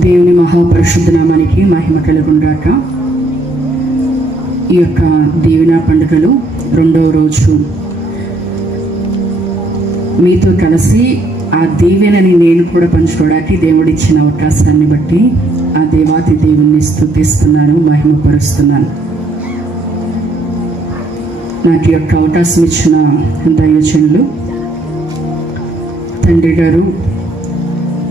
దేవుని మహాపరిశుద్ధ నామానికి మహిమ కలుగునుగాక. ఈ యొక్క దీవెన పండుగలో 2వ రోజు మీతో కలిసి ఆ దీవెనని నేను కూడా పంచుకోవడానికి దేవుడిచ్చిన అవకాశాన్ని బట్టి ఆ దేవాది దేవుణ్ణి స్తుతిస్తున్నాను, మహిమపరుస్తున్నాను. నాకు ఈ యొక్క అవకాశం ఇచ్చిన దైవజనులు తండ్రి గారు,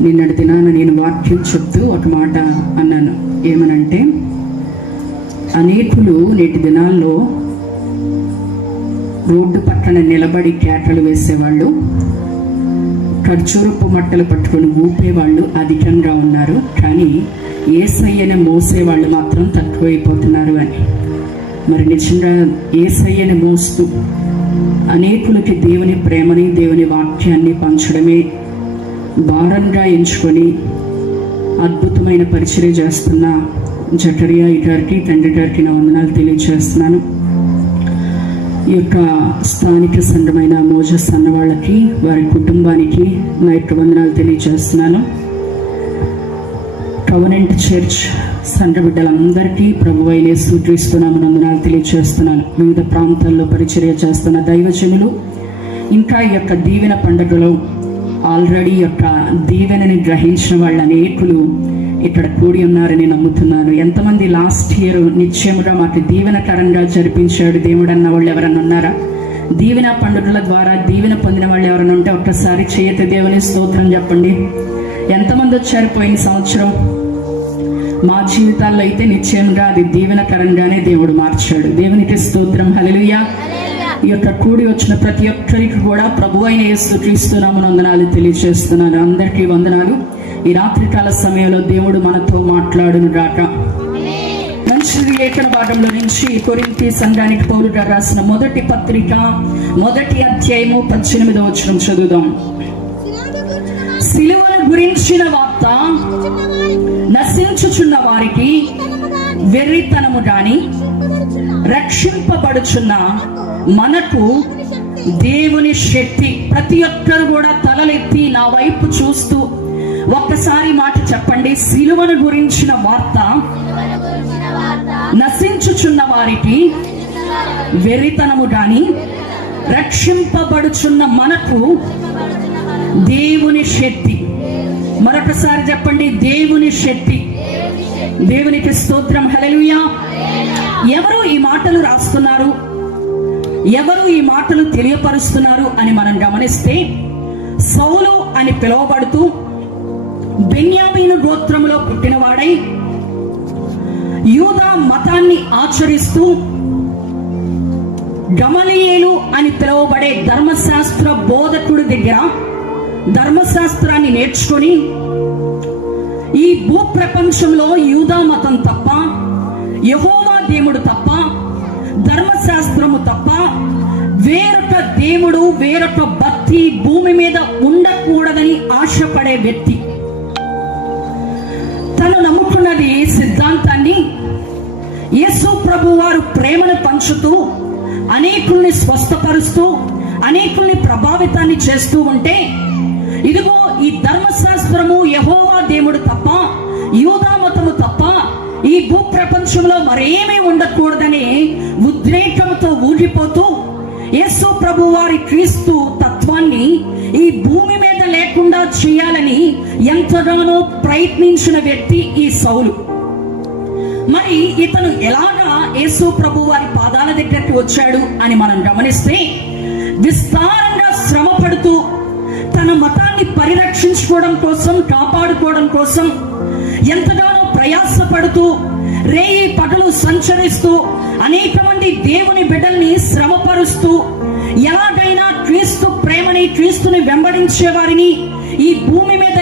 నిన్నటి దినాన నేను వాక్యం చెప్తూ ఒక మాట అన్నాను. ఏమనంటే, అనేకులు నేటి దినాల్లో రోడ్డు పక్కన నిలబడి కేకలు వేసేవాళ్ళు, ఖర్జూరపు మట్టలు పట్టుకొని ఊపేవాళ్ళు అధికంగా ఉన్నారు, కానీ యేసయ్యని మోసేవాళ్ళు మాత్రం తక్కువైపోతున్నారు అని. మరి నిజంగా యేసయ్యని మోస్తూ అనేకులకి దేవుని ప్రేమని, దేవుని వాక్యాన్ని పంచడమే భారంగా ఎంచుకొని అద్భుతమైన పరిచర్య చేస్తున్న జకరియా గారికి, తండ్రి గారికి నా వందనాలు తెలియజేస్తున్నాను. ఈ యొక్క స్థానిక సంఘమైన మోజస్ అన్న వాళ్ళకి, వారి కుటుంబానికి నా యొక్క వందనాలు తెలియజేస్తున్నాను. కవనెంట్ చర్చ్ సంఘ బిడ్డలందరికీ ప్రభువైన యేసు క్రీస్తు నామమున వందనాలు తెలియజేస్తున్నాను. వివిధ ప్రాంతాల్లో పరిచర్య చేస్తున్న దైవజనులు, ఇంకా ఈ యొక్క దీవెన పండుగలో ఆల్రెడీ యొక్క దీవెనని గ్రహించిన వాళ్ళు అనేకులు ఇక్కడ కూడి ఉన్నారని నమ్ముతున్నాను. ఎంతమంది లాస్ట్ ఇయర్ నిశ్చయముగా మాకు దీవెనకరంగా జరిపించాడు దేవుడు అన్న వాళ్ళు ఎవరన్నా ఉన్నారా? దీవెన పండుగల ద్వారా దీవెన పొందిన వాళ్ళు ఎవరైనా ఉంటే ఒక్కసారి చేయతే దేవుని స్తోత్రం చెప్పండి. ఎంతమంది వచ్చారు పోయిన సంవత్సరం? మా జీవితాల్లో అయితే నిశ్చయంగా అది దీవెనకరంగానే దేవుడు మార్చాడు. దేవునికి స్తోత్రం, హల్లెలూయా. ఈ యొక్క కూడి వచ్చిన ప్రతి ఒక్కరికి కూడా ప్రభువైన యేసు క్రీస్తు నామమున వందనాలు తెలియజేస్తున్నాను. అందరికీ వందనాలు. ఈ రాత్రికాల సమయంలో దేవుడు మనతో మాట్లాడును గాక. మంచి లేఖన భాగంలో నుంచి కొరింథీ సంఘానికి పౌలు గారు రాసిన మొదటి పత్రిక 1వ అధ్యాయము 18వ వచనం చదువుదాం. సిలువను గురించిన వార్త నశించుచున్న వారికి వెర్రితనము గాని, రక్షింపబడుచున్న మనకు దేవుని శక్తి. ప్రతి ఒక్కరు కూడా తలలెత్తి నా వైపు చూస్తూ ఒక్కసారి మాట చెప్పండి. సిలువను గురించిన వార్త నశించుచున్న వారికి వెర్రితనము గాని, రక్షింపబడుచున్న మనకు దేవుని శక్తి. మరొకసారి చెప్పండి, దేవుని శక్తి. దేవునికి స్తోత్రం, హల్లెలూయా. ఎవరు ఈ మాటలు రాస్తున్నారు, ఎవరు ఈ మాటలు తెలియపరుస్తున్నారు అని మనం గమనిస్తే, సౌలు అని పిలువబడుతూ బెన్యామీను గోత్రములో పుట్టినవాడై యూదా మతాన్ని ఆచరిస్తూ గమలీయేలు అని పిలువబడే ధర్మశాస్త్ర బోధకుడి దగ్గర ధర్మశాస్త్రాన్ని నేర్చుకొని, ఈ భూప్రపంచంలో యూదా మతం తప్ప, యెహోవా దేవుడు తప్ప, ధర్మశాస్త్రము తప్ప వేరొక దేవుడు, వేరొక భక్తి భూమి మీద ఉండకూడదని ఆశపడే వ్యక్తి. తను నమ్ముకున్నది సిద్ధాంతాన్ని, యేసు ప్రభు వారు ప్రేమను పంచుతూ అనేకుల్ని స్వస్థపరుస్తూ అనేకుల్ని ప్రభావితాన్ని చేస్తూ ఉంటే, ఇదిగో ఈ ధర్మశాస్త్రము, యెహోవా దేవుడు తప్ప, యూదా మతము తప్ప ఈ భూప్రపంచంలో మరేమీ ఉండకూడదని ఉద్రేకంతో ఊగిపోతూ యేసు ప్రభు వారి క్రీస్తు తత్వాన్ని ఈ భూమి మీద లేకుండా చేయాలని ఎంతగానో ప్రయత్నించిన వ్యక్తి ఈ సౌలు. మరి ఇతను ఎలాగా యేసు ప్రభు వారి పాదాల దగ్గరికి వచ్చాడు అని మనం గమనిస్తే, విస్తారంగా శ్రమ పడుతూ తన మతాన్ని పరిరక్షించుకోవడం కోసం, కాపాడుకోవడం కోసం ఎంతగానో ప్రయాసపడుతూ రేయి పగలు సంచరిస్తూ అనేక మంది దేవుని బిడ్డల్ని శ్రమపరుస్తూ, ఎలాగైనా క్రీస్తు ప్రేమని, క్రీస్తుని వెంబడించే వారిని ఈ భూమి మీద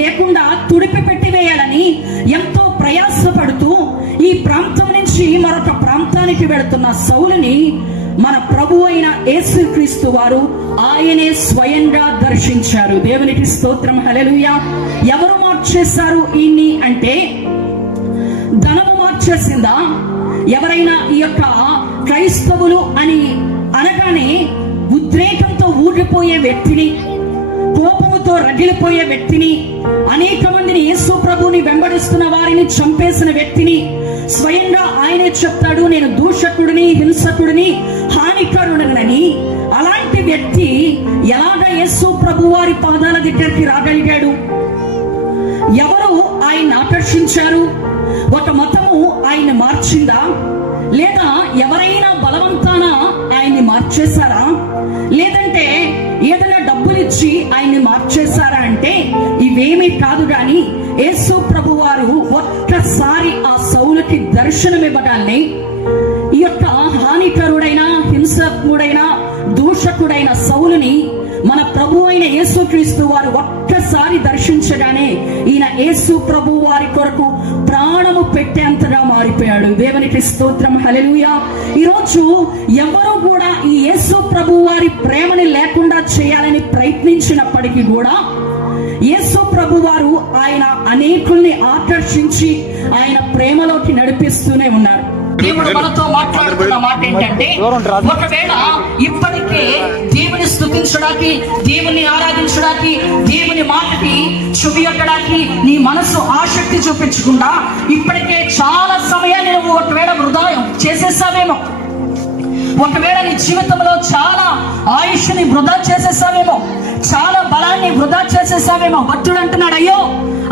లేకుండా తుడిపి పెట్టివేయాలని ఎంతో ప్రయాసపడుతూ ఈ ప్రాంతం నుంచి మరొక ప్రాంతానికి వెళుతున్న సౌలుని మన ప్రభు అయిన యేసుక్రీస్తు వారు ఆయనే స్వయంగా దర్శించారు. దేవునికి స్తోత్రం, హల్లెలూయా. ఎవరు మార్చేశారు ఈయన్ని అంటే, ధనము మార్చేసిందా? ఎవరైనా ఈ యొక్క క్రైస్తవులు అని అనగానే ఉద్రేకంతో ఊగిపోయే వ్యక్తిని, కోపముతో రగిలిపోయే వ్యక్తిని, అనేక మందిని, యేసు ప్రభుని వెంబడిస్తున్న వారిని చంపేసిన వ్యక్తిని స్వయంగా ఆయనే చెప్తాడు, నేను దూషకుడిని, హింసకుడిని, హానికరుడనని. అలాంటి వ్యక్తి ఎలాగ యేసు ప్రభు వారి పాదాల దగ్గరికి రాగలిగాడు? ఎవరు ఆయన ఆకర్షించారు? ఒక మతము ఆయన్ని మార్చిందా? లేదా ఎవరైనా బలవంతాన ఆయన్ని మార్చేశారా? లేదంటే ఏదైనా డబ్బులిచ్చి ఆయన్ని మార్చేశారా? అంటే ఇవేమీ కాదు. కానీ యేసు ప్రభు వారు ఒక్కసారి ఆ సౌలుకి దర్శనం ఇవ్వగానే ఈ యొక్క హానికరుడైన, హింసకుడైన, దూషకుడైన సౌలుని మన ప్రభు అయిన యేసుక్రీస్తు వారు ఒక్కసారి దర్శించగానే ఈయన యేసు ప్రభు వారి కొరకు ప్రాణము పెట్టేంతగా మారిపోయాడు. దేవునికి స్తోత్రం, హల్లెలూయా. ఈరోజు ఎవరు కూడా ఈ యేసు ప్రభు వారి ప్రేమని లేకుండా చేయాలని ప్రయత్నించినప్పటికీ కూడా యేసు ప్రభు వారు ఆయన అనేకుల్ని ఆకర్షించి ఆయన ప్రేమలోకి నడిపిస్తూనే ఉన్నారు. దేవుడు మనతో మాట్లాడుతున్న మాట ఏంటంటే, ఒకవేళ ఇప్పటికే దేవుని స్తుతించడానికి, దేవుని ఆరాధించడానికి, దేవుని మాటకి చెవియొక్కడానికి నీ మనసు ఆసక్తి చూపించకుండా ఇప్పటికే చాలా సమయాన్ని నువ్వు ఒకవేళ వృధా చేసేసావేమో, ఒకవేళ నీ జీవితంలో చాలా ఆయుష్ని వృధా చేసేసావేమో, చాలా బలాన్ని వృధా చేసేసావేమో. భక్తుడు అంటున్నాడు, అయ్యో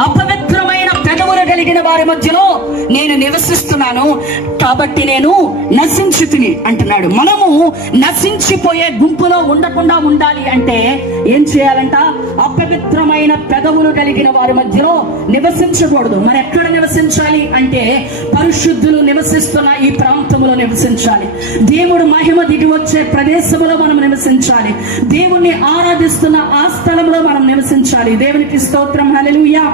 అపవిత్రమైన పెదవులు కలిగిన వారి మధ్యలో నేను నివసిస్తున్నాను, కాబట్టి నేను నశించుతుని అంటున్నాడు. మనము నశించిపోయే గుంపులో ఉండకుండా ఉండాలి అంటే ఏం చేయాలంట? అపవిత్రమైన పెదవులు కలిగిన వారి మధ్యలో నివసించకూడదు. మరి ఎక్కడ నివసించాలి అంటే పరిశుద్ధులు నివసిస్తున్న ఈ ప్రాంతంలో నివసించాలి. దేవుడు మహిమ దిగి వచ్చే ప్రదేశంలో మనం నివసించాలి. దేవుణ్ణి ఆరాధిస్తున్న ఆ స్థలంలో మనం నివసించాలి. దేవునికి స్తోత్రం, హల్లెలూయా.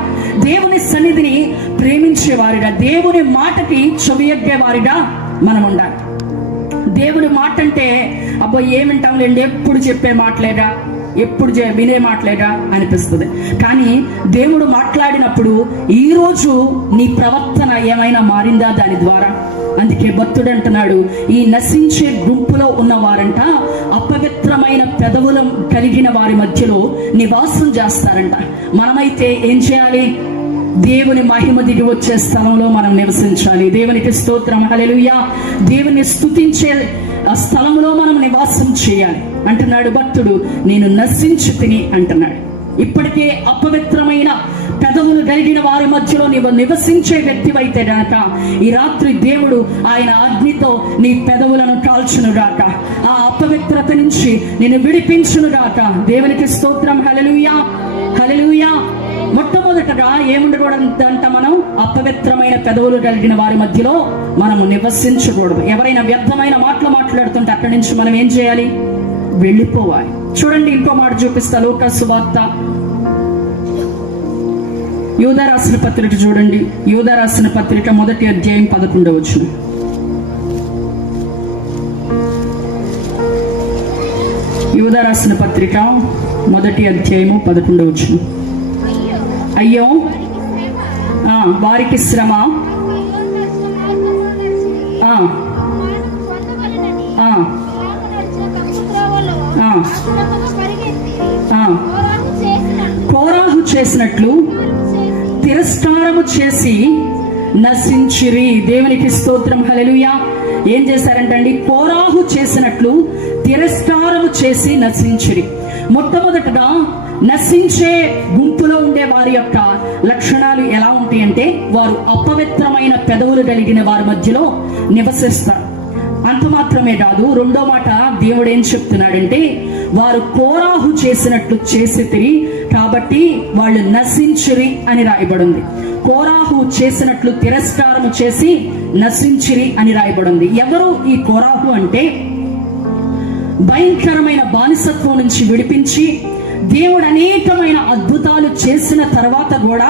దేవుని సన్నిధిని ప్రేమించేవారిగా, దేవుని మాటకి చెవియొగ్గేవారిగా మనం ఉండాలి. దేవుని మాట అంటే అబ్బో ఏమింటాంలేండి, ఎప్పుడు చెప్పే మాటలేగా, ఎప్పుడు వినే మాటలేగా అనిపిస్తుంది. కానీ దేవుడు మాట్లాడినప్పుడు ఈరోజు నీ ప్రవర్తన ఏమైనా మారిందా దాని ద్వారా? అందుకే భక్తుడు అంటున్నాడు, ఈ నశించే గుంపులో ఉన్నవారంట అపవిత్రమైన పెదవులు కలిగిన వారి మధ్యలో నివాసం చేస్తారంట. మనమైతే ఏం చేయాలి? దేవుని మహిమ దిగి వచ్చే స్థలంలో మనం నివసించాలి. దేవునికి స్తోత్రం, హల్లెలూయా. దేవుని స్తుతించే ఆ స్థలంలో మనం నివాసం చేయాలి అంటున్నాడు భక్తుడు. నేను నశించుతిని అంటున్నాడు. ఇప్పటికే అపవిత్రమైన పెదవులు కలిగిన వారి మధ్యలో నీవు నివసించే వ్యక్తివైతే గనక ఈ రాత్రి దేవుడు ఆయన అగ్నితో నీ పెదవులను కాల్చునుగాక, ఆ అపవిత్రత నుంచి నేను విడిపించునుగాక. దేవునికి స్తోత్రం, హల్లెలూయా, హల్లెలూయా. మొట్టమొదటగా ఏముండకూడదంట? మనం అపవిత్రమైన పెదవులు కలిగిన వారి మధ్యలో మనము నివసించకూడదు. ఎవరైనా వ్యర్థమైన మాటలు మాట్లాడుతుంటే అక్కడి నుంచి మనం ఏం చేయాలి? వెళ్ళిపోవాలి. చూడండి, ఇంకో మాట చూపిస్తా. లూకా సువార్త యూదా రాసిన పత్రిక చూడండి. యూదా రాసిన పత్రిక 1వ అధ్యాయం 11వ వచనం. యూదా రాసిన పత్రిక 1వ అధ్యాయము 11వ వచనం. అయ్యో వారికి శ్రమ కోరాహు చేసినట్లు తిరస్కారము చేసి నశించిరి. దేవునికి స్తోత్రం, హల్లెలూయా. ఏం చేశారంటండి? కోరాహు చేసినట్లు తిరస్కారము చేసి నశించిరి. మొట్టమొదటగా నశించే గుంపులో ఉండే వారి యొక్క లక్షణాలు ఎలా ఉంటాయంటే, వారు అపవిత్రమైన పెదవులు కలిగిన వారి మధ్యలో నివసిస్తారు. అంత మాత్రమే కాదు, రెండో మాట దేవుడు ఏం చెప్తున్నాడంటే, వారు కోరాహు చేసినట్లు చేసితిరి కాబట్టి వాళ్ళు నశించిరి అని రాయబడింది. కోరాహు చేసినట్లు తిరస్కారము చేసి నశించిరి అని రాయబడింది. ఎవరు ఈ కోరాహు అంటే, భయంకరమైన బానిసత్వం నుంచి విడిపించి దేవుడు అనేకమైన అద్భుతాలు చేసిన తర్వాత కూడా,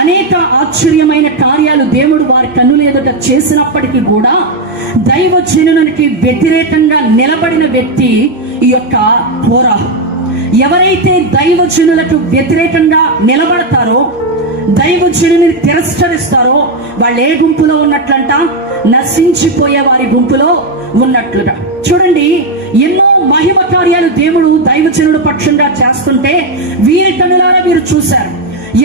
అనేక ఆశ్చర్యమైన కార్యాలు దేవుడు వారి కన్నుల ఎదుట చేసినప్పటికీ కూడా దైవజనునికి వ్యతిరేకంగా నిలబడిన వ్యక్తి ఈ యొక్క కోరాహు. ఎవరైతే దైవజనులకు వ్యతిరేకంగా నిలబడతారో, దైవజనుని తిరస్కరిస్తారో వాళ్ళు ఏ గుంపులో ఉన్నట్లంట? నశించిపోయే వారి గుంపులో ఉన్నట్లుగా. చూడండి, ఎన్నో మహిమ కార్యాలు దేవుడు దైవజనుడు పక్షంగా చేస్తుంటే వీరి కన్నులారా వీరు చూశారు.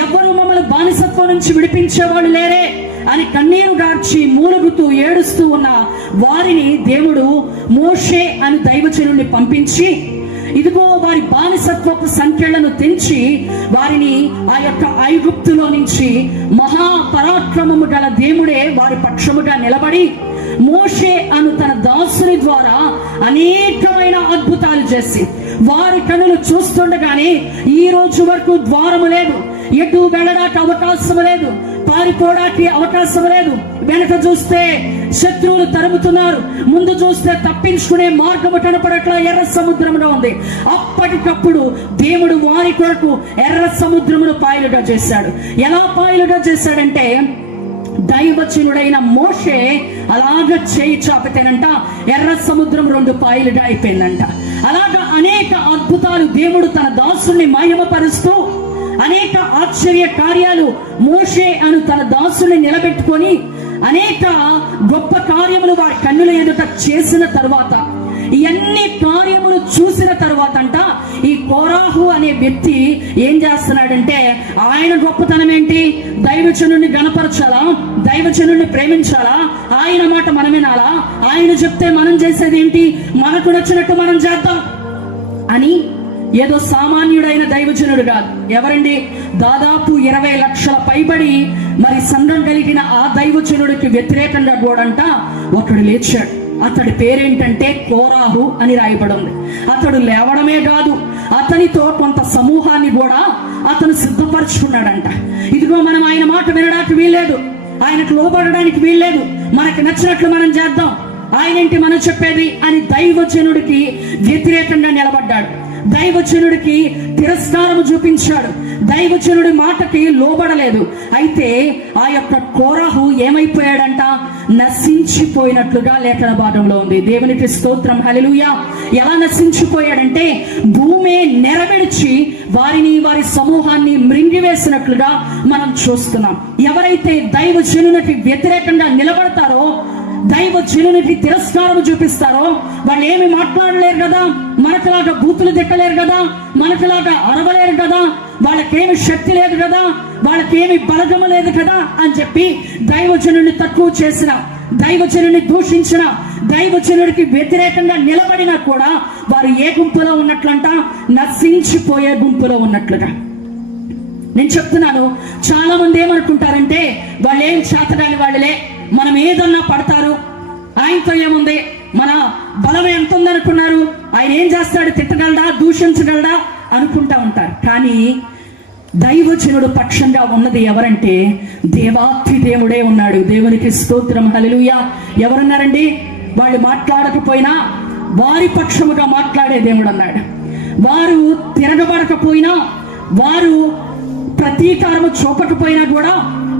ఎవ్వరు మమ్మల్ని బానిసత్వం నుంచి విడిపించేవాళ్ళు లేరే అని కన్నీరు గార్చి మూలుగుతూ ఏడుస్తూ ఉన్న వారిని దేవుడు మోషే అని దైవజనుడిని పంపించి, ఇదిగో వారి బానిసత్వపు సంఖ్యలను తెంచి వారిని ఆ యొక్క ఐగుప్తులో నుంచి మహాపరాక్రమము గల దేవుడే వారి పక్షముగా నిలబడి మోషే అను తన దాసుని ద్వారా అనేకమైన అద్భుతాలు చేసి వారి కనులు చూస్తుండగానే ఈ రోజు వరకు ద్వారము లేదు, ఎటు వెళ్ళడానికి అవకాశం లేదు, పారిపోవడానికి అవకాశం లేదు. వెనక చూస్తే శత్రువులు తరుముతున్నారు, ముందు చూస్తే తప్పించుకునే మార్గము కనపడట్లా ఎర్ర సముద్రంలో ఉంది. అప్పటికప్పుడు దేవుడు వారి కొరకు ఎర్ర సముద్రమును పాయలుగా చేశాడు. ఎలా పాయలుగా చేశాడంటే, దైవజనుడైన మోషే అలాగ చేయి చాపితేనంట ఎర్ర సముద్రం 2 పాయలుగా అయిపోయిందంట. అలాగా అనేక అద్భుతాలు దేవుడు తన దాసుని మహిమపరుస్తూ అనేక ఆశ్చర్య కార్యాలు మోషే అను తన దాసుని నిలబెట్టుకొని అనేక గొప్ప కార్యములు వారి కన్నుల ఎదుట చేసిన తరువాత, ఇవన్నీ కార్యములు చూసిన తర్వాత అంట ఈ కోరాహు అనే వ్యక్తి ఏం చేస్తున్నాడంటే, ఆయన గొప్పతనం ఏంటి, దైవజనుడిని గణపరచాలా, దైవజనుడిని ప్రేమించాలా, ఆయన మాట మనం వినాలా, ఆయన చెప్తే మనం చేసేది ఏంటి, మనకు నచ్చినట్టు మనం చేద్దాం అని ఏదో సామాన్యుడైన దైవజనుడు కాదు. ఎవరండి, దాదాపు 20 లక్షల పైబడి మరి సంఘం కలిగిన ఆ దైవజనుడికి వ్యతిరేకంగా కూడంట ఒకడు లేచాడు. అతడి పేరేంటంటే కోరాహు అని రాయబడి ఉంది. అతడు లేవడమే కాదు, అతనితో కొంత సమూహాన్ని కూడా అతను సిద్ధపరచుకున్నాడంట. ఇదిగో మనం ఆయన మాట వినడానికి వీల్లేదు, ఆయనకు లోబడడానికి వీల్లేదు, మనకు నచ్చినట్లు మనం చేద్దాం, ఆయనేంటి మనం చెప్పేది అని దైవజనుడికి వ్యతిరేకంగా నిలబడ్డాడు. దైవజనుడికి తిరస్కారం చూపించాడు, దైవజనుడి మాటకి లోబడలేదు. అయితే ఆ యొక్క కోరాహు ఏమైపోయాడంట, నశించిపోయినట్లుగా లేఖన భాగంలో ఉంది. దేవునికి స్తోత్రం, హల్లెలూయా. ఎలా నశించిపోయాడంటే, భూమి నెరవేర్చి వారిని వారి సమూహాన్ని మృంగివేసినట్లుగా మనం చూస్తున్నాం. ఎవరైతే దైవజనునికి వ్యతిరేకంగా నిలబడతారో, దైవజనునికి తిరస్కారం చూపిస్తారో వాళ్ళు ఏమి మాట్లాడలేరు కదా, మనకులాగా బూతులు తిట్టలేరు కదా, మనకులాగా అరవలేరు కదా, వాళ్ళకేమి శక్తి లేదు కదా, వాళ్ళకేమి బలగము లేదు కదా అని చెప్పి దైవజనుడిని తక్కువ చేసిన, దైవజనుడిని దూషించిన, దైవజనుడికి వ్యతిరేకంగా నిలబడినా కూడా వారు ఏ గుంపులో ఉన్నట్లంట, నశించిపోయే గుంపులో ఉన్నట్లుగా. నేను చెప్తున్నాను, చాలా మంది ఏమనుకుంటారంటే వాళ్ళు ఏం చేతగాని వాళ్ళలే, మనం ఏదన్నా పడతారు, ఆయనతో ఏముంది, మన బలం ఎంత ఉందనుకున్నారు, ఆయన ఏం చేస్తాడు, తిట్టగలడా, దూషించగలడా అనుకుంటా ఉంటారు. కానీ దైవజనుడు పక్షంగా ఉన్నది ఎవరంటే దేవాతి దేవుడే ఉన్నాడు. దేవునికి స్తోత్రం, హల్లెలూయా. ఎవరున్నారండి, వాళ్ళు మాట్లాడకపోయినా వారి పక్షముగా మాట్లాడే దేవుడు అన్నాడు. వారు తిరగబడకపోయినా, వారు ప్రతీకారము చూపకపోయినా కూడా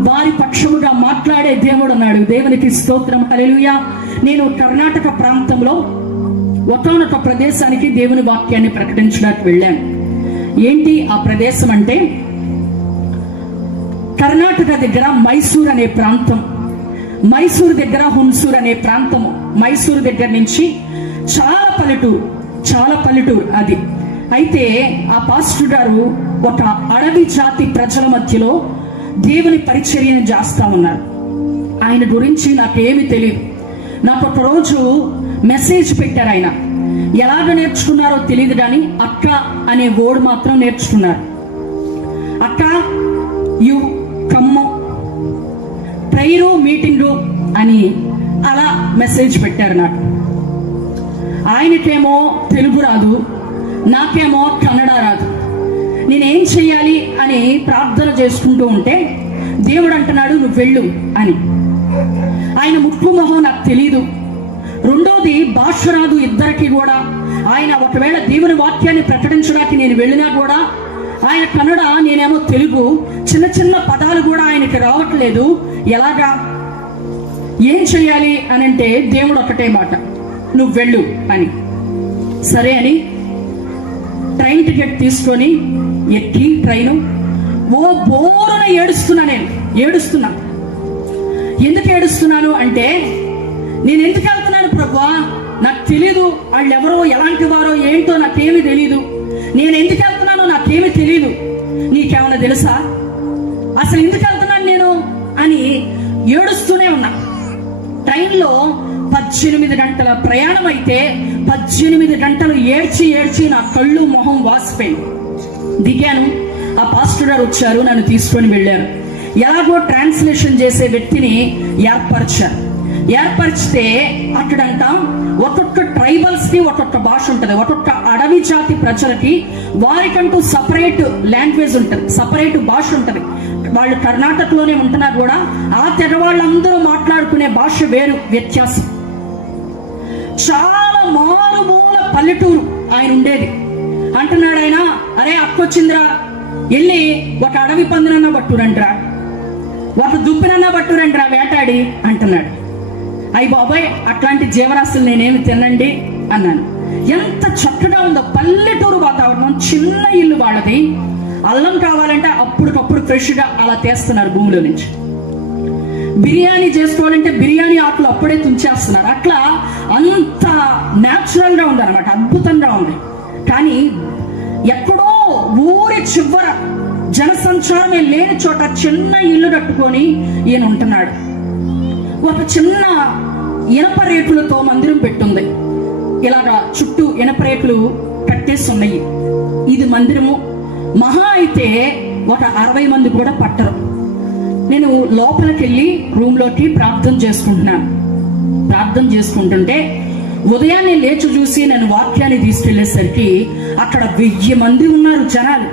వారి పక్షముగా మాట్లాడే దేవుడు అన్నాడు. దేవునికి స్తోత్రం, హల్లెలూయా. నేను కర్ణాటక ప్రాంతంలో ఒకానొక ప్రదేశానికి దేవుని వాక్యాన్ని ప్రకటించడానికి వెళ్ళాను. ఏంటి ఆ ప్రదేశం అంటే, కర్ణాటక దగ్గర మైసూర్ అనే ప్రాంతం, మైసూర్ దగ్గర హున్సూర్ అనే ప్రాంతము, మైసూర్ దగ్గర నుంచి చాలా పల్లెటూరు అది. అయితే ఆ పాస్టర్ గారు ఒక అడవి జాతి ప్రజల మధ్యలో దేవుని పరిచర్యను చేస్తా ఉన్నారు. ఆయన గురించి నాకేమి తెలియదు. నాకు ఒక రోజు మెసేజ్ పెట్టారు. ఆయన ఎలాగ నేర్చుకున్నారో తెలియదు కానీ అక్క అనే వర్డ్ మాత్రం నేర్చుకున్నారు. అక్క, యు కమ్ము, ప్రేయరు, మీటింగు అని అలా మెసేజ్ పెట్టారు నాకు. ఆయనకేమో తెలుగు రాదు, నాకేమో కన్నడ రాదు. నేనేం చెయ్యాలి అని ప్రార్థన చేసుకుంటూ ఉంటే దేవుడు అంటున్నాడు, నువ్వు వెళ్ళు అని. ఆయన ముక్కు మొహం నాకు తెలీదు, రెండోది భాష రాదు ఇద్దరికి కూడా. ఆయన ఒకవేళ దేవుని వాక్యాన్ని ప్రకటించడానికి నేను వెళ్ళినా కూడా ఆయన కన్నడ, నేనేమో తెలుగు, చిన్న చిన్న పదాలు కూడా ఆయనకి రావట్లేదు. ఎలాగా, ఏం చెయ్యాలి అని అంటే దేవుడు ఒకటే మాట, నువ్వు వెళ్ళు అని. సరే అని ట్రైన్ టికెట్ తీసుకొని ఎక్కి ట్రైను బోరున ఏడుస్తున్నా. నేను ఏడుస్తున్నా. ఎందుకు ఏడుస్తున్నాను అంటే, నేను ఎందుకు వెళ్తున్నాను ప్రభువా, నాకు తెలీదు, వాళ్ళు ఎవరో ఎలాంటి వారో ఏంటో నాకేమీ తెలీదు, నేను ఎందుకు వెళ్తున్నానో నాకేమీ తెలీదు, నీకేమైనా తెలుసా అసలు ఎందుకు వెళ్తున్నాను నేను అని ఏడుస్తూనే ఉన్నా. ట్రైన్లో 18 గంటల ప్రయాణం అయితే 18 గంటలు ఏడ్చి ఏడ్చి నా కళ్ళు మొహం వాసిపోయింది. దిగాను, ఆ పాస్టర్ గారు వచ్చారు, నన్ను తీసుకొని వెళ్ళారు. ఎలాగో ట్రాన్స్లేషన్ చేసే వ్యక్తిని ఏర్పరిచితే అక్కడంట ఒక్కొక్క ట్రైబల్స్ కి ఒక్కొక్క భాష ఉంటుంది, ఒక్కొక్క అడవి జాతి ప్రజలకి వారికంటూ సపరేట్ లాంగ్వేజ్ ఉంటుంది, సపరేట్ భాష ఉంటుంది. వాళ్ళు కర్ణాటకలోనే ఉంటున్నా కూడా ఆ తెగ వాళ్ళందరూ మాట్లాడుకునే భాష వేరు, వ్యత్యాసం. చాలా మారుమూల పల్లెటూరు ఆయన ఉండేది. అంటున్నాడు ఆయన, అరే అక్కొచ్చిందిరా, వెళ్ళి ఒక అడవి పందునన్నా పట్టురంట్రా, ఒక దుప్పినన్నా పట్టురంట్రా వేటాడి అంటున్నాడు. అయ్యి బాబాయ్, అట్లాంటి జీవరాశులు నేనేమి తినండి అన్నాను. ఎంత చక్కగా ఉందో పల్లెటూరు వాతావరణం, చిన్న ఇల్లు వాళ్ళది. అల్లం కావాలంటే అప్పటికప్పుడు ఫ్రెష్గా అలా తీస్తున్నారు భూమిలో నుంచి. బిర్యానీ చేసుకోవాలంటే బిర్యానీ ఆకులు అప్పుడే తుంచేస్తున్నారు. అట్లా అంత న్యాచురల్గా ఉంది అనమాట, అద్భుతంగా ఉంది. కానీ ఎక్కడో ఊరి చివర జనసంచారమే లేని చోట చిన్న ఇల్లు కట్టుకొని ఈయన ఉంటున్నాడు. ఒక చిన్న ఇనప రేకులతో మందిరం పెట్టుంది. ఇలాగా చుట్టూ ఇనప రేకులు కట్టేసి ఉన్నాయి. ఇది మందిరము. మహా అయితే ఒక 60 మంది కూడా పట్టరు. నేను లోపలికి వెళ్ళి రూమ్లోకి ప్రార్థన చేసుకుంటుంటే ఉదయాన్నే లేచి చూసి నేను వాక్యాన్ని తీసుకెళ్లేసరికి అక్కడ 1000 మంది ఉన్నారు జనాలు.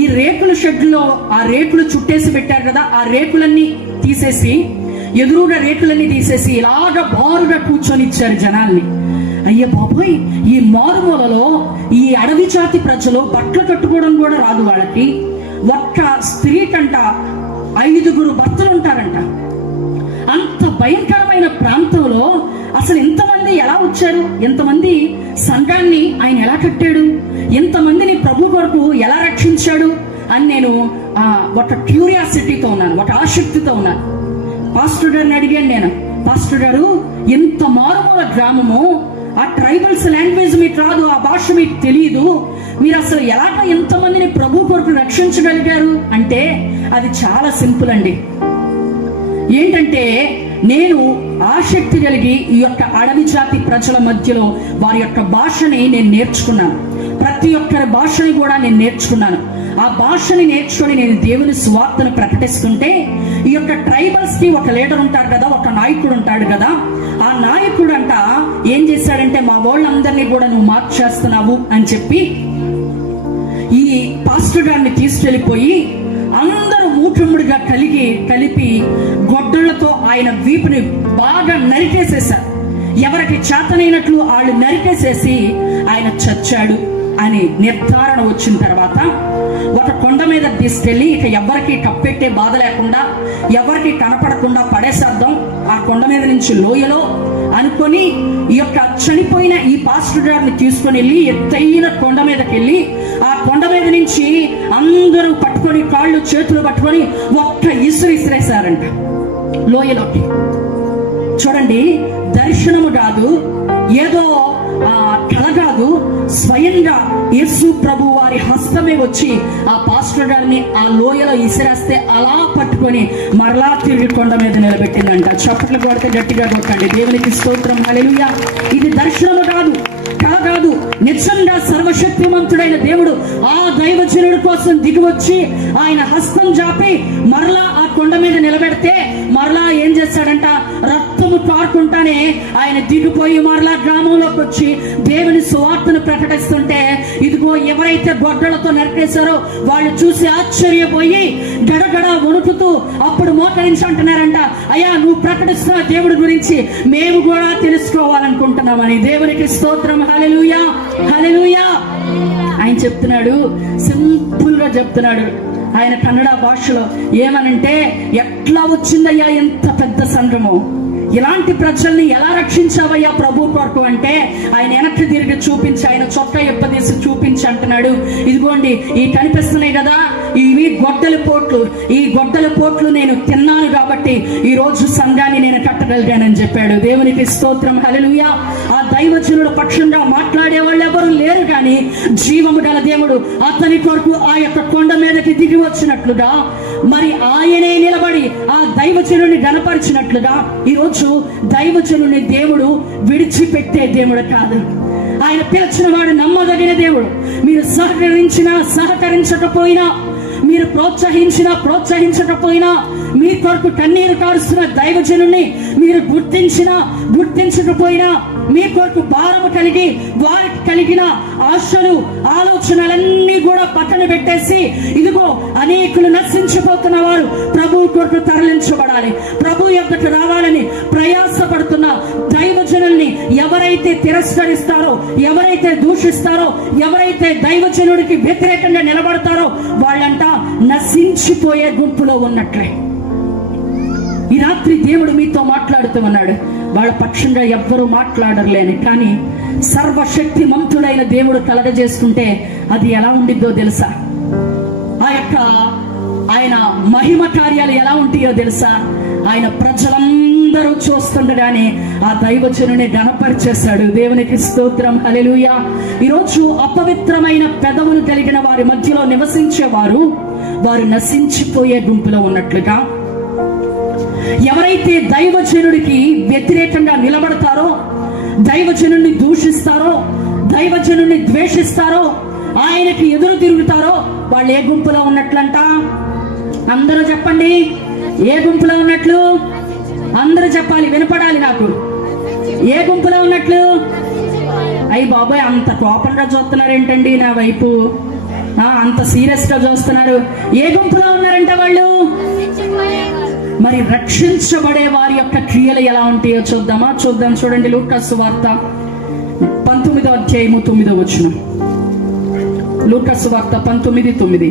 ఈ రేకుల షెడ్లో ఆ రేకులు చుట్టేసి పెట్టారు కదా, ఆ రేకులన్నీ తీసేసి, ఎదురుగా రేకులన్నీ తీసేసి ఇలాగ బారుగా కూర్చొని ఇచ్చారు జనాల్ని. అయ్యే బాబోయ్, ఈ మారుమూలలో ఈ అడవి జాతి ప్రజలు బట్టలు కట్టుకోవడం కూడా రాదు వాళ్ళకి. ఒక్క స్త్రీకంట 5 భర్తలు ఉంటారంట. అంత భయంకరమైన ప్రాంతంలో అసలు ఎంతమంది ఎలా వచ్చారు, ఎంతమంది సంఘాన్ని ఆయన ఎలా కట్టాడు, ఎంతమందిని ప్రభు కొరకు ఎలా రక్షించాడు అని నేను ఒక క్యూరియాసిటీతో ఉన్నాను, ఒక ఆసక్తితో ఉన్నాను. పాస్టర్ గారిని అడిగాను నేను, పాస్టర్ గారు, ఎంత మారుమూల గ్రామము, ఆ ట్రైబల్స్ లాంగ్వేజ్ మీకు రాదు, ఆ భాష మీకు తెలియదు, మీరు అసలు ఎలాగ ఎంతమందిని ప్రభు కొరకు రక్షించగలిగారు అంటే అది చాలా సింపుల్ అండి. ఏంటంటే నేను ఆసక్తి కలిగి ఈ యొక్క అడవి జాతి ప్రజల మధ్యలో వారి యొక్క భాషని నేను నేర్చుకున్నాను. ప్రతి ఒక్కరి భాషని కూడా నేను నేర్చుకున్నాను. ఆ భాషని నేర్చుకొని నేను దేవుని సువార్తను ప్రకటిస్తుంటే ఈ యొక్క ట్రైబల్స్ కి ఒక లీడర్ ఉంటాడు కదా, ఒక నాయకుడు ఉంటాడు కదా, ఆ నాయకుడు అంట ఏం చేశాడంటే మా వాళ్ళందరినీ కూడా నువ్వు మార్చేస్తున్నావు అని చెప్పి ఈ పాస్టర్ గారిని తీసుకెళ్ళిపోయి అందరూ మూకుమ్ముడిగా కలిపి గొడ్డళ్లతో ఆయన వీపుని బాగా నరికేసేశారు. ఎవరికి చేతనైనట్లు వాళ్ళు నరికేసేసి ఆయన చచ్చాడు అని నిర్ధారణ వచ్చిన తర్వాత ఒక కొండ మీద తీసుకెళ్లి ఇక ఎవరికి కప్పెట్టే బాధ లేకుండా ఎవరికి కనపడకుండా పడేసేద్దాం ఆ కొండ మీద నుంచి లోయలో అనుకొని ఈ యొక్క చనిపోయిన ఈ పాస్టర్ గారిని తీసుకొని వెళ్ళి ఎత్తైన కొండ మీదకి వెళ్ళి ఆ కొండ మీద నుంచి అందరూ పట్టుకొని కాళ్ళు చేతులు పట్టుకొని ఒక్క ఇసిరేసారంట లోయలోకి. చూడండి, దర్శనము కాదు, ఏదో కళ కాదు, స్వయంగా యేసు ప్రభు వారి హస్తమే వచ్చి ఆ పాస్టర్ గారిని ఆ లోయలో ఇసిరేస్తే అలా పట్టుకొని మరలా తిరిగి కొండ మీద నిలబెట్టిందంట. చప్పట్లు కొడితే గట్టిగా కొట్టండి. దేవునికి స్తోత్రం, హల్లెలూయా. ఇది దర్శనము కాదు, కళ కాదు, నిజంగా సర్వశక్తిమంతుడైన దేవుడు ఆ దైవజనుడి కోసం దిగివచ్చి ఆయన హస్తం చాపి మరలా ఆ కొండ మీద నిలబెడితే మరలా ఏం చేస్తాడంట, రక్తము కారుకుంటానే ఆయన దిగిపోయి మరలా గ్రామంలోకి వచ్చి దేవుని సువార్తను ప్రకటిస్తుంటే ఇదిగో ఎవరైతే గొడ్డలతో నరికేశారో వాళ్ళు చూసి ఆశ్చర్యపోయి గడగడ వణుకుతూ అప్పుడు మోకరించి అంటున్నారంట, అయ్యా నువ్వు ప్రకటిస్తున్న దేవుడి గురించి మేము కూడా తెలుసుకోవాలనుకుంటున్నామని. దేవునికి స్తోత్రం, హల్లెలూయా, హల్లెలూయా. ఆయన చెప్తున్నాడు, సింపుల్ గా చెప్తున్నాడు ఆయన కన్నడ భాషలో. ఏమనంటే, ఎట్లా వచ్చిందయ్యా ఎంత పెద్ద సంఘము, ఇలాంటి ప్రజల్ని ఎలా రక్షించావయ్యా ప్రభు కొరకు అంటే ఆయన వెనక్కి తిరిగి చూపించి ఆయన చొక్కా ఎప్పదీసి చూపించి అంటున్నాడు, ఇదిగోండి ఈ కనిపిస్తున్నాయి కదా, ఇవి గొడ్డల పోట్లు, ఈ గొడ్డల పోట్లు నేను తిన్నాను కాబట్టి ఈ రోజు సంఘాన్ని నేను కట్టగలిగానని చెప్పాడు. దేవునికి స్తోత్రం, హల్లెలూయా. ఆ దైవజనుల పక్షంగా మాట్లాడే వాళ్ళు ఎవరు లేరు. కానీ జీవము గల దేవుడు అతని కొరకు ఆ యొక్క కొండ మీదకి దిగి వచ్చినట్లుగా మరి ఆయనే నిలబడి ఆ దైవజనుని గణపరిచినట్లుగా ఈరోజు దైవజనుని దేవుడు విడిచిపెట్టే దేవుడు కాదు. ఆయన పిలిచిన వాడు నమ్మదగిన దేవుడు. మీరు సహకరించినా సహకరించకపోయినా, మీరు ప్రోత్సహించకపోయినా, మీ కొరకు కన్నీరు కారుస్తున్న దైవజనుని మీరు గుర్తించకపోయినా, మీ కొరకు భారము కలిగి వారికి కలిగిన ఆశలు ఆలోచనలన్నీ కూడా పక్కన పెట్టేసి, ఇదిగో అనేకులు నశించిపోతున్న వారు ప్రభు కొరకు తరలించబడాలి, ప్రభు యొక్కకు రావాలని ప్రయాసపడుతున్న దైవజనుల్ని ఎవరైతే తిరస్కరిస్తారో, ఎవరైతే దూషిస్తారో, ఎవరైతే దైవజనుడికి వ్యతిరేకంగా నిలబడతారో వాళ్ళంట నశించిపోయే గుంపులో ఉన్నట్లే. ఈ రాత్రి దేవుడు మీతో మాట్లాడుతూ ఉన్నాడు. వాళ్ళ పక్షంగా ఎవ్వరూ మాట్లాడర్లేని, కానీ సర్వశక్తి మంతుడైన దేవుడు కలగజేసుకుంటే అది ఎలా ఉండిద్దో తెలుసా? ఆయన మహిమ కార్యాలు ఎలా ఉంటాయో తెలుసా? ఆయన ప్రజలందరూ చూస్తుండగానే ఆ దైవజనుని గణపరిచేశాడు. దేవునికి స్తోత్రం, హల్లెలూయా. ఈరోజు అపవిత్రమైన పెదవులు కలిగిన వారి మధ్యలో నివసించేవారు వారు నశించిపోయే గుంపులో ఉన్నట్లుగా, ఎవరైతే దైవజనుడికి వ్యతిరేకంగా నిలబడతారో, దైవజనుడిని దూషిస్తారో, దైవజనుడిని ద్వేషిస్తారో, ఆయనకి ఎదురు తిరుగుతారో వాళ్ళు ఏ గుంపులో ఉన్నట్లంట? అందరూ చెప్పండి, ఏ గుంపులో ఉన్నట్లు? అందరూ చెప్పాలి, వినపడాలి నాకు. ఏ గుంపులో ఉన్నట్లు? అయ్యి బాబాయ్, అంత కోపంగా చూస్తున్నారు ఏంటండి నా వైపు? అంత సీరియస్ గా చూస్తున్నారు. ఏ గుంపులో ఉన్నారంట వాళ్ళు? మరి రక్షించబడే వారి యొక్క క్రియలు ఎలా ఉంటాయో చూద్దాం. చూడండి, లూకా సువార్త 19వ అధ్యాయము 9వ వచనం. లూకా సువార్త 19:9.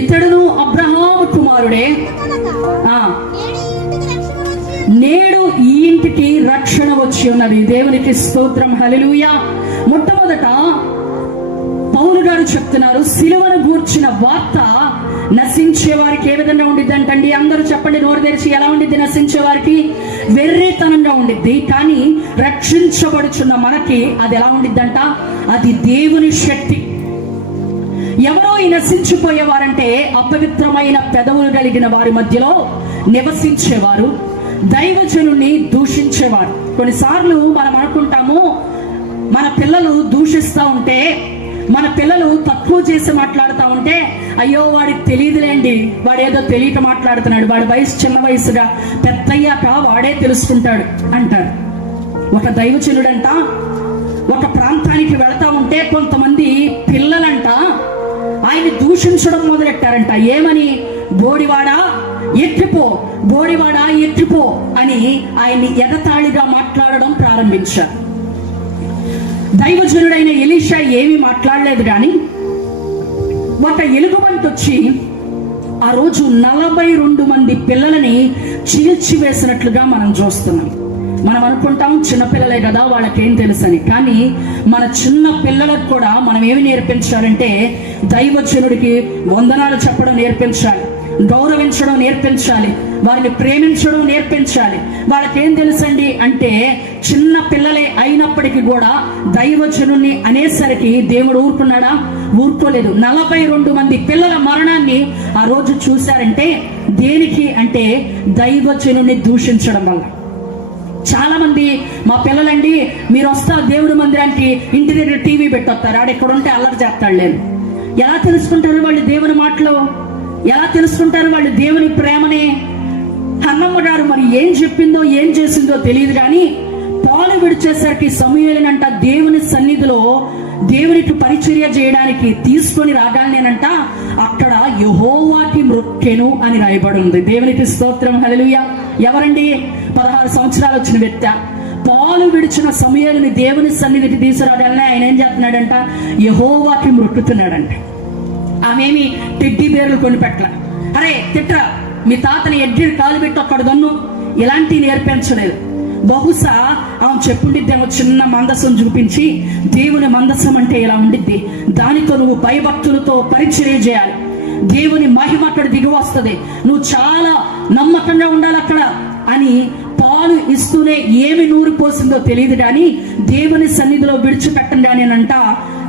ఇతడును అబ్రహాము కుమారుడే, నేడు ఈ ఇంటికి రక్షణ వచ్చి ఉన్నది. దేవునికి స్తోత్రం, హల్లెలూయా. మొట్టమొదట పౌలు గారు చెప్తున్నారు, సిలువను గూర్చిన వార్త నశించే వారికి ఏ విధంగా ఉండిద్ది అంటండి? అందరూ చెప్పండి, నోరు తెరిచి. ఎలా ఉండిద్ది? నశించే వారికి వెర్రితనంగా ఉండిద్ది. కానీ రక్షించబడుచున్న మనకి అది ఎలా ఉండిద్దంట? అది దేవుని శక్తి. ఎవరో ఈ నశించిపోయేవారంటే అపవిత్రమైన పెదవులు కలిగిన వారి మధ్యలో నివసించేవారు, దైవజనుని దూషించేవారు. కొన్నిసార్లు మనం అనుకుంటాము, మన పిల్లలు దూషిస్తూ ఉంటే, మన పిల్లలు తక్కువ చేసి మాట్లాడుతూ ఉంటే, అయ్యో వాడికి తెలియదులేండి, వాడేదో తెలియక మాట్లాడుతున్నాడు, వాడి వయసు చిన్న వయసుగా, పెద్దయ్యాక వాడే తెలుసుకుంటాడు అంటారు. ఒక దైవజనుడంట ఒక ప్రాంతానికి వెళతా ఉంటే కొంతమంది పిల్లలంట ఆయన్ని దూషించడం మొదలెట్టారంట. ఏమని? బోడివాడా ఎత్తిపో, బోడివాడా ఎత్తిపో అని ఆయన్ని ఎగతాళిగా మాట్లాడడం ప్రారంభించారు. దైవజనుడైన ఎలీషా ఏమీ మాట్లాడలేదు, కానీ ఒక ఎలుగుబంటి వచ్చి ఆ రోజు 42 మంది పిల్లలని చీల్చివేసినట్లుగా మనం చూస్తున్నాం. మనం అనుకుంటాం చిన్నపిల్లలే కదా, వాళ్ళకేం తెలుసని. కానీ మన చిన్న పిల్లలకు కూడా మనం ఏమి నేర్పించాలంటే, దైవజనుడికి వందనాలు చెప్పడం నేర్పించాలి, గౌరవించడం నేర్పించాలి, వారిని ప్రేమించడం నేర్పించాలి. వాళ్ళకేం తెలుసండి అంటే, చిన్న పిల్లలే అయినప్పటికీ కూడా దైవజనుని అనేసరికి దేవుడు ఊరుకున్నాడా? ఊరుకోలేదు. 42 మంది పిల్లల మరణాన్ని ఆ రోజు చూశారంటే దేనికి అంటే దైవజనుని దూషించడం వల్ల. చాలా మంది మా పిల్లలండి, మీరు వస్తా దేవుడి మందిరానికి, ఇంటి దగ్గర టీవీ పెట్టొస్తారు, ఆడెక్కడ ఉంటే అల్లరి చేస్తాడు లేదు. ఎలా తెలుసుకుంటారు వాళ్ళు దేవుని మాటలు? ఎలా తెలుసుకుంటారు వాళ్ళు దేవుని ప్రేమని? అన్నమ్మ గారు మరి ఏం చెప్పిందో ఏం చేసిందో తెలియదు, కానీ పాలు విడిచేసరికి సమూయేలునంట దేవుని సన్నిధిలో దేవునికి పరిచర్య చేయడానికి తీసుకొని రాగానేనంట అక్కడ యెహోవాకి మ్రొక్కెను అని రాయబడి ఉంది. దేవునికి స్తోత్రం, హల్లెలూయా. ఎవరండి? 16 సంవత్సరాలు వచ్చిన వ్యక్తి పాలు విడిచిన సమూయేలుని దేవుని సన్నిధికి తీసుకురాగానే ఆయన ఏం చేస్తున్నాడంట? యెహోవాకి మ్రొక్కుతున్నాడంట. ఆమెమి టెడ్డీ బేర్లు కొనిపెట్టల, అరే తిట్రా మీ తాతని ఎడ్డి కాలు పెట్టి అక్కడ దన్ను, ఇలాంటివి నేర్పించలేదు. బహుశా ఆమె చెప్పుండిద్దేమో, చిన్న మందసం చూపించి, దేవుని మందసం అంటే ఇలా ఉండిద్ది, దానితో నువ్వు భయభక్తులతో పరిచర్య చేయాలి, దేవుని మహిమ అక్కడ దిగి వస్తుంది. నువ్వు చాలా నమ్మకంగా ఉండాలి అక్కడ అని పాలు ఇస్తూనే ఏమి నూరు పోసిందో తెలియదు కానీ దేవుని సన్నిధిలో విడిచిపెట్టండి అని అంట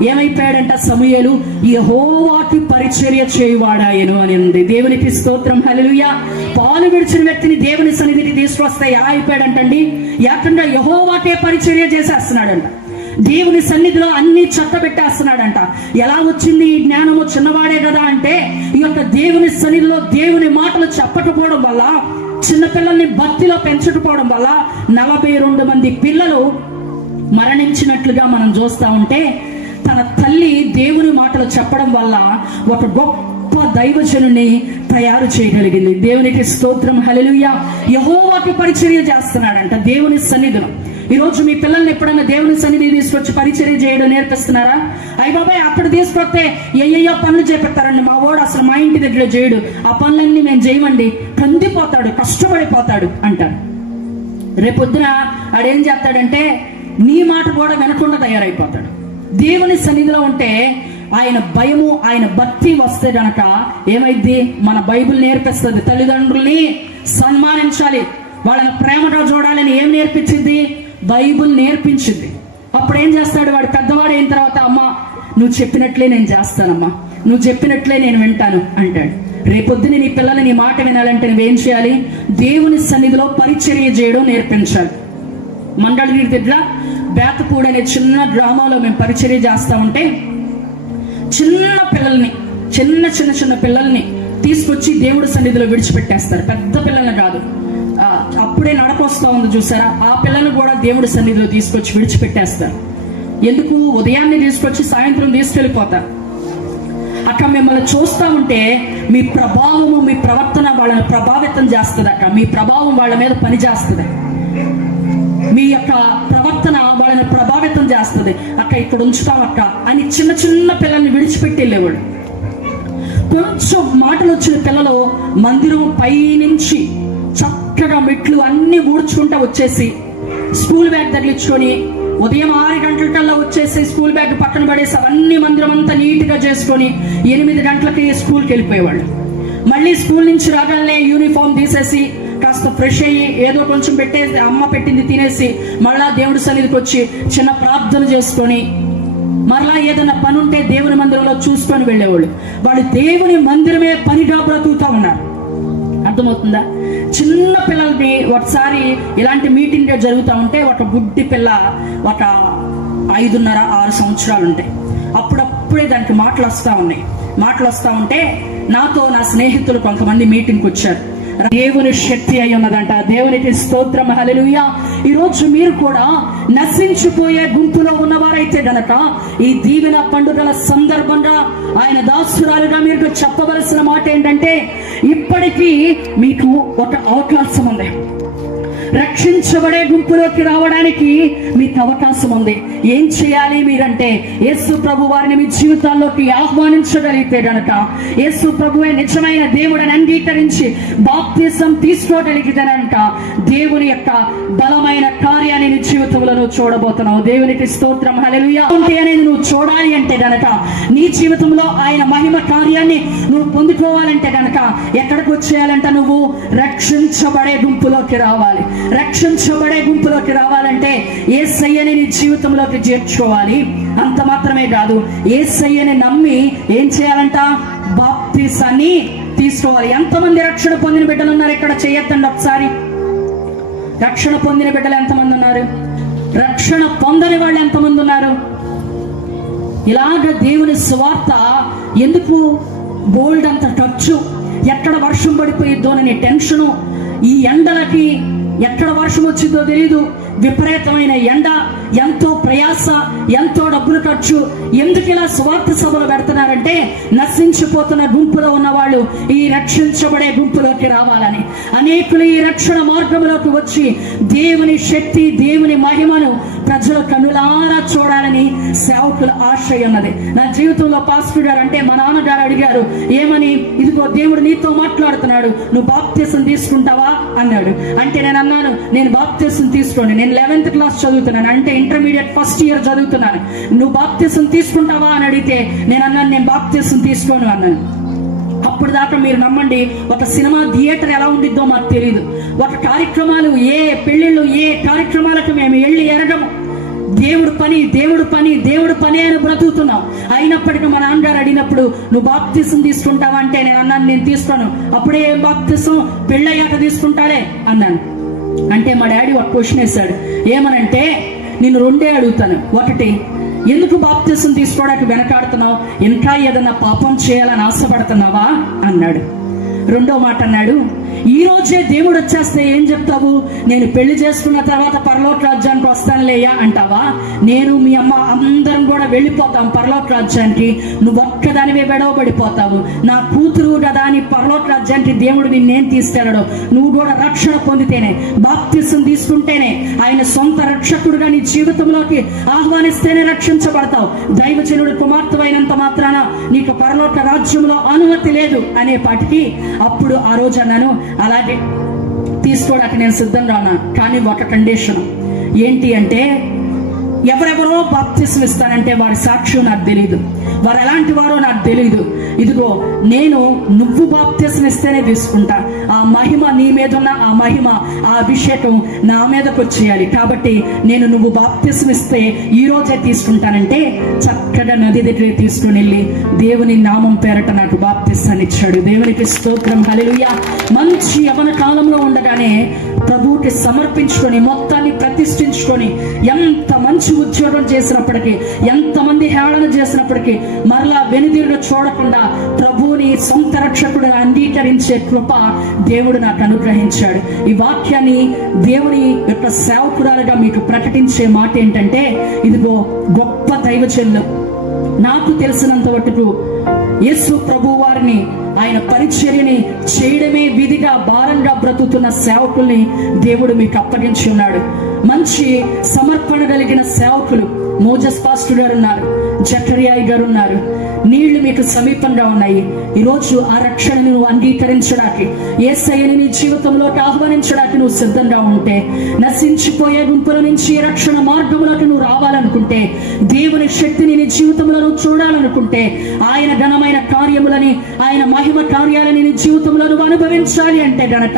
ఏమైపోయాడంట సమూయేలు, యెహోవాకి పరిచర్య చేయువాడాయను అని ఉంది. దేవునికి స్తోత్రం, హల్లెలూయా. పాలు విడిచిన వ్యక్తిని దేవుని సన్నిధికి తీసుకొస్తే ఎలా అయిపోయాడంటండి, ఏకంగా యెహోవాకే పరిచర్య చేసేస్తున్నాడంట. దేవుని సన్నిధిలో అన్ని చక్క పెట్టేస్తున్నాడంట. ఎలా వచ్చింది ఈ జ్ఞానము, చిన్నవాడే కదా అంటే ఈ యొక్క దేవుని సన్నిధిలో దేవుని మాటలు చెప్పకపోవడం వల్ల, చిన్నపిల్లల్ని భక్తిలో పెంచకపోవడం వల్ల 42 మంది పిల్లలు మరణించినట్లుగా మనం చూస్తా ఉంటే, తన తల్లి దేవుని మాటలు చెప్పడం వల్ల ఒక గొప్ప దైవజనుని తయారు చేయగలిగింది. దేవునికి స్తోత్రం, హల్లెలూయా. యెహోవాకి పరిచర్య చేస్తున్నాడంట దేవుని సన్నిధిలో. ఈరోజు మీ పిల్లల్ని ఎప్పుడైనా దేవుని సన్నిధి తీసుకొచ్చి పరిచర్య చేయడం నేర్పిస్తున్నారా? అయ్య బాబాయ్ అక్కడ తీసుకొస్తే ఏయ్యో పనులు చేపెడతారండి, మా వాడు అసలు మా ఇంటి దగ్గర చేయడు, ఆ పనులన్నీ మేము చేయమండి, కందిపోతాడు, కష్టపడిపోతాడు అంటారు. రేపొద్దున ఆడేం చేస్తాడంటే నీ మాట కూడా వినకుండా తయారైపోతాడు. దేవుని సన్నిధిలో ఉంటే ఆయన భయము, ఆయన భక్తి వస్తే గనక ఏమైంది, మన బైబిల్ నేర్పిస్తుంది. తల్లిదండ్రుల్ని సన్మానించాలి, వాళ్ళని ప్రేమగా చూడాలని ఏం నేర్పించింది? బైబిల్ నేర్పించింది. అప్పుడు ఏం చేస్తాడు వాడు పెద్దవాడు అయిన తర్వాత, అమ్మ నువ్వు చెప్పినట్లే నేను చేస్తానమ్మా, నువ్వు చెప్పినట్లే నేను వింటాను అంటాడు. రేపొద్దున నీ పిల్లలు నీ మాట వినాలంటే నువ్వేం చేయాలి? దేవుని సన్నిధిలో పరిచర్య చేయడం నేర్పించాలి. మండలగిరి దగ్గర బేతపూడి అనే చిన్న గ్రామంలో మేము పరిచర్య చేస్తా ఉంటే చిన్న పిల్లల్ని, చిన్న పిల్లల్ని తీసుకొచ్చి దేవుడి సన్నిధిలో విడిచిపెట్టేస్తారు. పెద్ద పిల్లల్ని కాదు, అప్పుడే నడకొస్తా ఉంది చూసారా, ఆ పిల్లలను కూడా దేవుడి సన్నిధిలో తీసుకొచ్చి విడిచిపెట్టేస్తారు. ఎందుకు? ఉదయాన్నే తీసుకొచ్చి సాయంత్రం తీసుకెళ్ళిపోతారు. అక్కడ మిమ్మల్ని చూస్తూ ఉంటే మీ ప్రభావము, మీ ప్రవర్తన వాళ్ళని ప్రభావితం చేస్తుంది. అక్క మీ ప్రభావం వాళ్ళ మీద పని చేస్తుంది, మీ యొక్క ప్రవర్తన వాళ్ళని ప్రభావితం చేస్తుంది. అక్క ఇక్కడ ఉంచుతాం అక్క అని చిన్న పిల్లల్ని విడిచిపెట్టి వెళ్ళేవాడు. కొంచెం మాటలు వచ్చిన పిల్లలు మందిరం పైనుంచి చక్కగా మెట్లు అన్ని ఊడ్చుకుంటా వచ్చేసి స్కూల్ బ్యాగ్ తగిలించుకొని ఉదయం 6 గంటలకల్లా వచ్చేసి స్కూల్ బ్యాగ్ పక్కన పడేసి అవన్నీ మందిరం అంతా నీట్గా చేసుకొని 8 గంటలకి స్కూల్కి వెళ్ళిపోయేవాళ్ళు. మళ్ళీ స్కూల్ నుంచి రాగానే యూనిఫామ్ తీసేసి కాస్త ఫ్రెష్ అయ్యి ఏదో కొంచెం పెట్టేసి అమ్మ పెట్టింది తినేసి మళ్ళా దేవుడి సన్నిధికి వచ్చి చిన్న ప్రార్థన చేసుకొని మరలా ఏదైనా పని ఉంటే దేవుని మందిరంలో చూసుకొని వెళ్ళేవాళ్ళు. వాళ్ళు దేవుని మందిరమే పనిగా బ్రతుకుతా ఉన్నారు. అర్థమవుతుందా? చిన్న పిల్లలకి ఒకసారి ఇలాంటి మీటింగ్ జరుగుతూ ఉంటే ఒక గుడ్డి పిల్ల ఒక 5.5-6 సంవత్సరాలు ఉంటాయి. అప్పుడప్పుడే దానికి మాటలు వస్తూ ఉంటే నాతో నా స్నేహితులు కొంతమంది మీటింగ్కి వచ్చారు. దేవుని శక్తి అయి ఉన్నదంట. దేవునికి స్తోత్రం, హల్లెలూయా. ఈరోజు మీరు కూడా నశించిపోయే గుంపులో ఉన్నవారైతే గనక ఈ దీవెన పండుగల సందర్భంగా ఆయన దాసురాలుగా మీరు చెప్పవలసిన మాట ఏంటంటే, ఇప్పటికీ మీకు ఒక అవకాశం ఉంది. రక్షించబడే గుంపులోకి రావడానికి మీకు అవకాశం ఉంది. ఏం చేయాలి మీరంటే, యేసు ప్రభు వారిని మీ జీవితాల్లోకి ఆహ్వానించగలిగితే గనక, యేసు ప్రభువే నిజమైన దేవుడిని అంగీకరించి బాప్తిసం తీసుకోగలిగితే గనక దేవుని యొక్క బలమైన కార్యాన్ని నీ జీవితంలో నువ్వు చూడబోతున్నావు. దేవునికి స్తోత్రం, హల్లెలూయా. అనేది నువ్వు చూడాలి అంటే గనక, నీ జీవితంలో ఆయన మహిమ కార్యాన్ని నువ్వు పొందుకోవాలంటే గనక ఎక్కడికి వచ్చేయాలంట? నువ్వు రక్షించబడే గుంపులోకి రావాలి. రక్షించబడే గుంపులోకి రావాలంటే యేసయ్యని నీ జీవితంలోకి చేర్చుకోవాలి. అంత మాత్రమే కాదు, యేసయ్యని నమ్మి ఏం చేయాలంట? బాప్తిసాన్ని తీసుకోవాలి. ఎంతమంది రక్షణ పొందిన బిడ్డలు ఉన్నారు ఇక్కడ? చేయొద్దండి ఒకసారి. రక్షణ పొందిన బిడ్డలు ఎంతమంది ఉన్నారు? రక్షణ పొందని వాళ్ళు ఎంతమంది ఉన్నారు? ఇలాగ దేవుని సువార్త ఎందుకు? బోల్డ్ అంత ఖర్చు, ఎక్కడ వర్షం పడిపోయిద్దోనని టెన్షను, ఈ ఎండలకి ఎక్కడ వర్షం వచ్చిందో తెలీదు, విపరీతమైన ఎండ, ఎంతో ప్రయాస, ఎంతో డబ్బులు ఖర్చు. ఎందుకు ఇలా స్వార్థ సభలు పెడుతున్నారంటే, నశించిపోతున్న గుంపులో ఉన్న వాళ్ళు ఈ రక్షించబడే గుంపులోకి రావాలని. అనేకులు ఈ రక్షణ మార్గంలోకి వచ్చి దేవుని శక్తి, దేవుని మహిమను ప్రజలు కనులారా చూడాలని సేవకుల ఆశయం ఉన్నది. నా జీవితంలో పాస్టర్ గారు అంటే మా నాన్నగారు అడిగారు, ఏమని? ఇదిగో దేవుడు నీతో మాట్లాడుతున్నాడు, నువ్వు బాప్తిసం తీసుకుంటావా అన్నాడు. అంటే నేను అన్నాను, నేను బాప్తిసం తీసుకోండి, నేను 11th క్లాస్ చదువుతున్నాను, అంటే ఇంటర్మీడియట్ ఫస్ట్ ఇయర్ చదువుతున్నాను, నువ్వు బాప్తిసం తీసుకుంటావా అని అడిగితే నేను అన్నాను, నేను బాప్తిసం తీసుకోను అన్నాను. అప్పుడు దాకా మీరు నమ్మండి, ఒక సినిమా థియేటర్ ఎలా ఉండిద్దో మాకు తెలియదు. ఒక కార్యక్రమాలు, ఏ పెళ్ళిళ్ళు, ఏ కార్యక్రమాలకు మేము వెళ్ళి ఎరగము. దేవుడు పని దేవుడు పని దేవుడు పని అని బ్రతుకుతున్నాం. అయినప్పటికీ మా నాన్నగారు అడిగినప్పుడు నువ్వు బాప్తిసం తీసుకుంటావా అంటే నేను అన్నాను, నేను తీసుకోను. అప్పుడే ఏం బాప్తిసం, పెళ్ళయ్యాక తీసుకుంటాడే అన్నాను. అంటే మా డాడీ ఒక క్వశ్చన్ వేశాడు. ఏమనంటే, నేను రెండే అడుగుతాను. ఒకటి, ఎందుకు బాప్తిసం తీసుకోవడానికి వెనకాడుతున్నావు? ఇంకా ఏదన్నా పాపం చేయాలని ఆశపడుతున్నావా అన్నాడు. రెండో మాట అన్నాడు, ఈ రోజే దేవుడు వచ్చేస్తే ఏం చెప్తావు? నేను పెళ్లి చేసుకున్న తర్వాత పరలోక రాజ్యానికి వస్తానులేయా అంటావా? నేను మీ అమ్మ అందరం కూడా వెళ్ళిపోతాం పరలోక రాజ్యానికి, నువ్వు ఒక్కదానివే విడవబడిపోతావు. నా కూతురు కదా అని పరలోక రాజ్యానికి దేవుడు నిన్నేం తీసుకెళ్ళడు. నువ్వు కూడా రక్షణ పొందితేనే, బాప్తిసం తీసుకుంటేనే, ఆయన సొంత రక్షకుడుగా నీ జీవితంలోకి ఆహ్వానిస్తేనే రక్షించబడతావు. దైవజనుడు కుమార్తెవైనంత మాత్రాన నీకు పరలోక రాజ్యంలో అనుమతి లేదు అనే పాటికి అప్పుడు ఆ రోజు అన్నాను, అలాగే తీసుకోవడానికి నేను సిద్ధంగా ఉన్నాను. కానీ ఒక కండిషన్ ఏంటి అంటే, ఎవరెవరో బాప్తిసం ఇస్తానంటే వారి సాక్ష్యం నాకు తెలియదు, వారు ఎలాంటి వారో నాకు తెలియదు. ఇదిగో నేను, నువ్వు బాప్తిసం ఇస్తేనే తీసుకుంటా. ఆ మహిమ నీ మీద ఉన్న ఆ మహిమ, ఆ అభిషేకం నా మీదకి వచ్చేయాలి. కాబట్టి నేను నువ్వు బాప్తిసం ఇస్తే ఈ రోజే తీసుకుంటానంటే చక్కగా నది దగ్గర తీసుకుని వెళ్ళి దేవుని నామం పేరట నాకు బాప్తిసాన్ని ఇచ్చాడు. దేవునికి స్తోత్రం, హల్లెలూయా. మంచి యవన కాలంలో ఉండగానే ప్రభువుకి సమర్పించుకొని మొత్తాన్ని ప్రతిష్ఠించుకొని ఎంత మంచి ఉద్యోగం చేసినప్పటికీ, ఎంతమంది హేళన చేసినప్పటికీ మరలా వెనుదిరుగు చూడకుండా ప్రభువుని సొంత రక్షకుడుగా అంగీకరించే కృప దేవుడు నాకు అనుగ్రహించాడు. ఈ వాక్యాన్ని దేవుని యొక్క సేవకురాలుగా మీకు ప్రకటించే మాట ఏంటంటే, ఇదిగో గొప్ప దైవజనులు, నాకు తెలిసినంత మటుకు యేసు ప్రభు వారిని, ఆయన పరిచర్యని చేయడమే విధిగా భారంగా బ్రతుకుతున్న సేవకుల్ని దేవుడు మీకు అప్పగించి ఉన్నాడు. మంచి సమర్పణ కలిగిన సేవకులు మోజస్ పాస్టర్ గారు ఉన్నారు, జకర్యాయ్ గారు ఉన్నారు. నీళ్లు మీకు సమీపంగా ఉన్నాయి. ఈరోజు ఆ రక్షణను నువ్వు అంగీకరించడానికి, యేసయ్యని నీ జీవితంలోకి ఆహ్వానించడానికి నువ్వు సిద్ధంగా ఉంటే, నశించిపోయే గుంపుల నుంచి రక్షణ మార్గంలోకి నువ్వు రావాలనుకుంటే, దేవుని శక్తిని నీ జీవితంలో నువ్వు చూడాలనుకుంటే, ఆయన ఘనమైన కార్యములని, ఆయన మహిమ కార్యాలని నీ జీవితంలో నువ్వు అనుభవించాలి అంటే గనక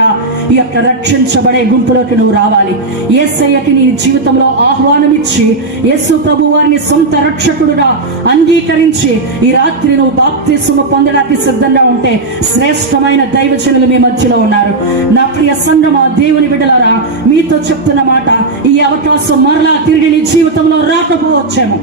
ఈ యొక్క రక్షించబడే గుంపులోకి నువ్వు రావాలి. యేసయ్యకి నీ జీవితంలో ఆహ్వానం ఇచ్చి యేసు ప్రభు వారిని సొంత రక్షకుడుగా అంగీకరించి ఈ రాత్రి నువ్వు బాప్తిసము పొందడానికి సిద్ధంగా ఉంటే, శ్రేష్టమైన దైవజనులు మీ మధ్యలో ఉన్నారు. నా ప్రియ సంగమా, దేవుని బిడ్డలారా, మీతో చెప్తున్న మాట, ఈ అవకాశం మరలా తిరిగి నీ జీవితంలో రాకపోవచ్చేమో.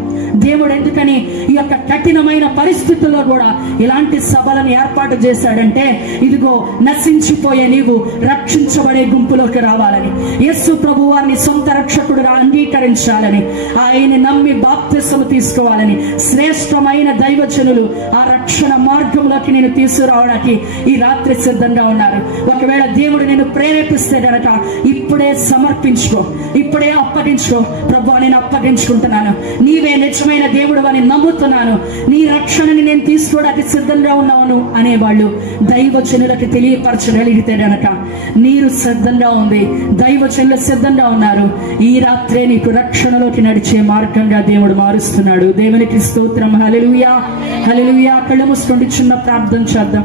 దేవుడు ఎందుకని ఈ యొక్క కఠినమైన పరిస్థితుల్లో కూడా ఇలాంటి సభలను ఏర్పాటు చేశాడంటే, ఇదిగో నశించిపోయే నీవు రక్షించబడే గుంపులోకి రావాలని, యేసు ప్రభు వారిని సొంత రక్షకుడుగా అంగీకరించాలని, ఆయన నమ్మి బాప్తిసము తీసుకోవాలని శ్రేష్టమైన దైవజనులు ఆ రక్షణ మార్గంలోకి నేను తీసుకురావడానికి ఈ రాత్రి సిద్ధంగా ఉన్నారు. ఒకవేళ దేవుడు నేను ప్రేరేపిస్తే గనక ఇప్పుడే సమర్పించుకో, ఇప్పుడే అప్పగించుకో. ప్రభువా, నేను అప్పగించుకుంటున్నాను, నీవే నిజమైన దేవుడు అని నమ్ముతున్నాను, నీ రక్షణని నేను తీసుకోవడానికి సిద్ధంగా ఉన్నాను అనేవాళ్ళు దైవజనులకు తెలియపరచగలిగితే గనక నీరు సిద్ధంగా ఉంది, దైవజనులు సిద్ధంగా ఉన్నారు. ఈ రాత్రే నీకు రక్షణలోకి నడిచే మార్గంగా దేవుడు మారుస్తున్నాడు. దేవునికి స్తోత్రం, హల్లెలూయా, హల్లెలూయా. కళ్ళు మూసుకోండి, చిన్న ప్రార్థన చేద్దాం.